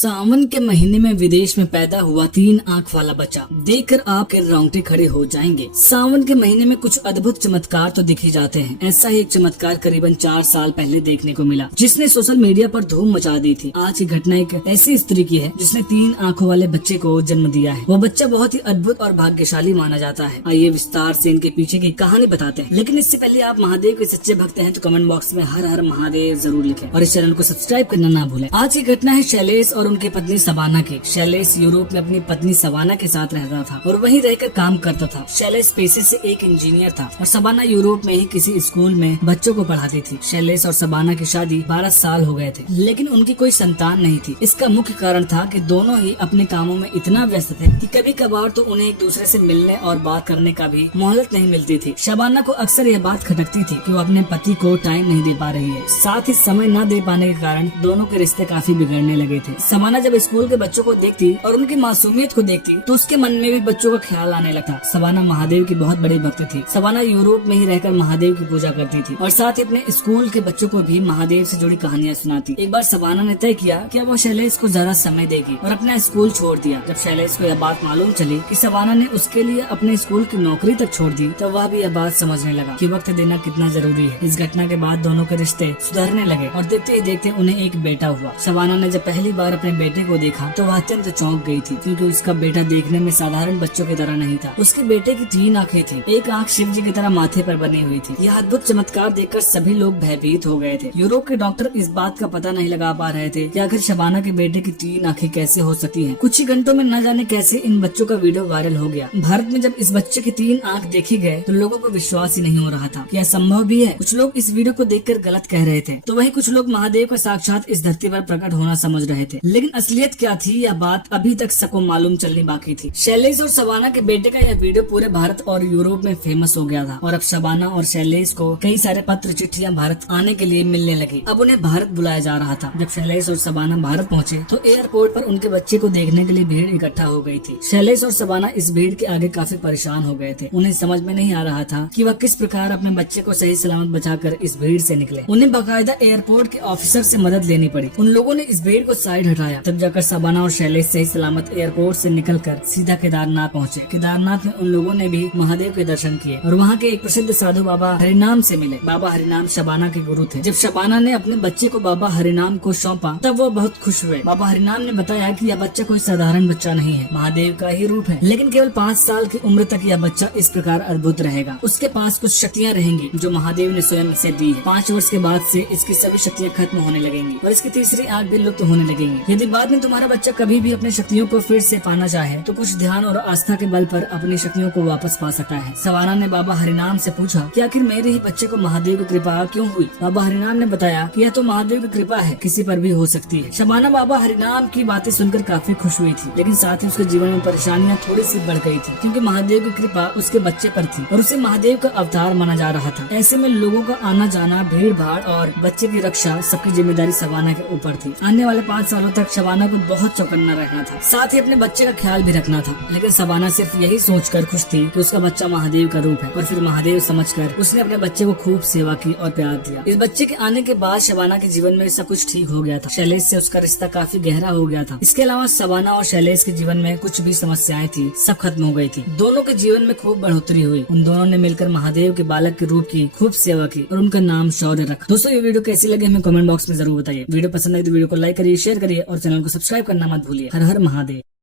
सावन के महीने में विदेश में पैदा हुआ 3 आंख वाला बच्चा देखकर आपके रोंगटे खड़े हो जाएंगे। सावन के महीने में कुछ अद्भुत चमत्कार तो दिखे जाते हैं। ऐसा ही एक चमत्कार करीबन 4 साल पहले देखने को मिला, जिसने सोशल मीडिया पर धूम मचा दी थी। आज की घटना एक ऐसी स्त्री की है जिसने 3 आंखों वाले बच्चे को जन्म दिया है। वो बच्चा बहुत ही अद्भुत और भाग्यशाली माना जाता है। आइए विस्तार से इनके पीछे की कहानी बताते हैं, लेकिन इससे पहले आप महादेव के सच्चे भक्त हैं तो कमेंट बॉक्स में हर हर महादेव जरूर लिखें और इस चैनल को सब्सक्राइब करना ना भूलें। आज की घटना है शैलेश और उनकी पत्नी सबाना की। शैलेश यूरोप में अपनी पत्नी सबाना के साथ रहता था और वहीं रहकर काम करता था। शैलेश पेशे से एक इंजीनियर था और सबाना यूरोप में ही किसी स्कूल में बच्चों को पढ़ाती थी। शैलेश और सबाना की शादी 12 साल हो गए थे, लेकिन उनकी कोई संतान नहीं थी। इसका मुख्य कारण था कि दोनों ही अपने कामों में इतना व्यस्त थे कि कभी कभार तो उन्हें एक दूसरे से मिलने और बात करने का भी मोहलत नहीं मिलती थी। शबाना को अक्सर यह बात खटकती थी कि वो अपने पति को टाइम नहीं दे पा रही है। साथ ही समय न दे पाने के कारण दोनों के रिश्ते काफी बिगड़ने लगे थे। सबाना जब स्कूल के बच्चों को देखती और उनकी मासूमियत को देखती तो उसके मन में भी बच्चों का ख्याल आने लगता। सबाना महादेव की बहुत बड़ी भक्त थी। सबाना यूरोप में ही रहकर महादेव की पूजा करती थी और साथ ही अपने स्कूल के बच्चों को भी महादेव से जुड़ी कहानियां सुनाती। एक बार सबाना ने तय किया कि वो शैलेश को ज्यादा समय देगी और अपना स्कूल छोड़ दिया। जब शैलेश को यह बात मालूम चली कि सबाना ने उसके लिए अपने स्कूल की नौकरी तक छोड़ दी, तो वह भी यह बात समझने लगा कि वक्त देना कितना जरूरी है। इस घटना के बाद दोनों के रिश्ते सुधरने लगे और देखते ही देखते उन्हें एक बेटा हुआ। सबाना ने जब पहली बार अपने बेटे को देखा तो वह अत्यंत चौंक गई थी, क्योंकि उसका बेटा देखने में साधारण बच्चों की तरह नहीं था। उसके बेटे की 3 आंखें थी, एक आंख शिव जी की तरह माथे पर बनी हुई थी। यह अद्भुत चमत्कार देखकर सभी लोग भयभीत हो गए थे। यूरोप के डॉक्टर इस बात का पता नहीं लगा पा रहे थे कि आखिर शबाना के बेटे की 3 आंखें कैसे हो सकती हैं। कुछ ही घंटों में न जाने कैसे इन बच्चों का वीडियो वायरल हो गया। भारत में जब इस बच्चे की 3 आंख देखी गए तो लोगों को विश्वास ही नहीं हो रहा था कि यह संभव भी है। कुछ लोग इस वीडियो को देखकर गलत कह रहे थे, तो वहीं कुछ लोग महादेव का साक्षात इस धरती पर प्रकट होना समझ रहे थे। लेकिन असलियत क्या थी, यह बात अभी तक सबको मालूम चलनी बाकी थी। शैलेश और सबाना के बेटे का यह वीडियो पूरे भारत और यूरोप में फेमस हो गया था और अब सबाना और शैलेश को कई सारे पत्र चिट्ठियां भारत आने के लिए मिलने लगी। अब उन्हें भारत बुलाया जा रहा था। जब शैलेश और सबाना भारत पहुंचे तो एयरपोर्ट पर उनके बच्चे को देखने के लिए भीड़ इकट्ठा हो गई थी। शैलेश और सबाना इस भीड़ के आगे काफी परेशान हो गए थे। उन्हें समझ में नहीं आ रहा था कि वह किस प्रकार अपने बच्चे को सही सलामत बचाकर इस भीड़ से निकले। उन्हें बाकायदा एयरपोर्ट के ऑफिसर से मदद लेनी पड़ी। उन लोगों ने इस भीड़ को साइड हटाया। तब जाकर सबाना और शैलेश सही सलामत एयरपोर्ट से निकलकर सीधा केदारनाथ पहुंचे। केदारनाथ में उन लोगों ने भी महादेव के दर्शन किए और वहाँ के एक प्रसिद्ध साधु बाबा हरिनाम से मिले। बाबा हरिनाम शबाना के गुरु थे। जब शबाना ने अपने बच्चे को बाबा हरिनाम को सौंपा तब वो बहुत खुश हुए। बाबा हरिनाम ने बताया कि यह बच्चा कोई साधारण बच्चा नहीं है, महादेव का ही रूप है, लेकिन केवल 5 साल की उम्र तक यह बच्चा इस प्रकार अद्भुत रहेगा। उसके पास कुछ शक्तियाँ रहेंगी जो महादेव ने स्वयं से दी है। 5 वर्ष के बाद से इसकी सभी शक्तियाँ खत्म होने लगेंगी और इसकी तीसरी आंख भी लुप्त होने लगेंगी। यदि बाद में तुम्हारा बच्चा कभी भी अपनी शक्तियों को फिर से पाना चाहे तो कुछ ध्यान और आस्था के बल पर अपनी शक्तियों को वापस पा सकता है। सबाना ने बाबा हरिनाम से पूछा कि आखिर मेरे ही बच्चे को महादेव की कृपा क्यों हुई। बाबा हरिनाम ने बताया कि यह तो महादेव की कृपा है, किसी पर भी हो सकती है। शबाना बाबा हरिनाम की बातें सुनकर काफी खुश हुई थी, लेकिन साथ ही उसके जीवन में परेशानियां थोड़ी सी बढ़ गई थी, क्योंकि महादेव की कृपा उसके बच्चे पर थी और उसे महादेव का अवतार माना जा रहा था। ऐसे में लोगों का आना जाना, भीड़ भाड़ और बच्चे की रक्षा, सबकी जिम्मेदारी शबाना के ऊपर थी। आने वाले 5 सालों तक शबाना को बहुत चौकन्ना रहना था, साथ ही अपने बच्चे का ख्याल भी रखना था। लेकिन शबाना सिर्फ यही सोचकर खुश थी कि उसका बच्चा महादेव का रूप है और फिर महादेव समझकर उसने अपने बच्चे को खूब सेवा की और प्यार दिया। इस बच्चे के आने के बाद शबाना के जीवन में सब कुछ ठीक हो गया था। शैलेश से उसका रिश्ता काफी गहरा हो गया था। इसके अलावा शबाना और शैलेश के जीवन में कुछ भी समस्याएं थी, सब खत्म हो गई थी। दोनों के जीवन में खूब बढ़ोतरी हुई। उन दोनों ने मिलकर महादेव के बालक के रूप की खूब सेवा की और उनका नाम शौर्य रखा। दोस्तों, ये वीडियो कैसी लगी हमें कमेंट बॉक्स में जरूर बताइए। वीडियो पसंद आई तो वीडियो को लाइक करिए, शेयर करिए और चैनल को सब्सक्राइब करना मत भूलिए। हर हर महादेव।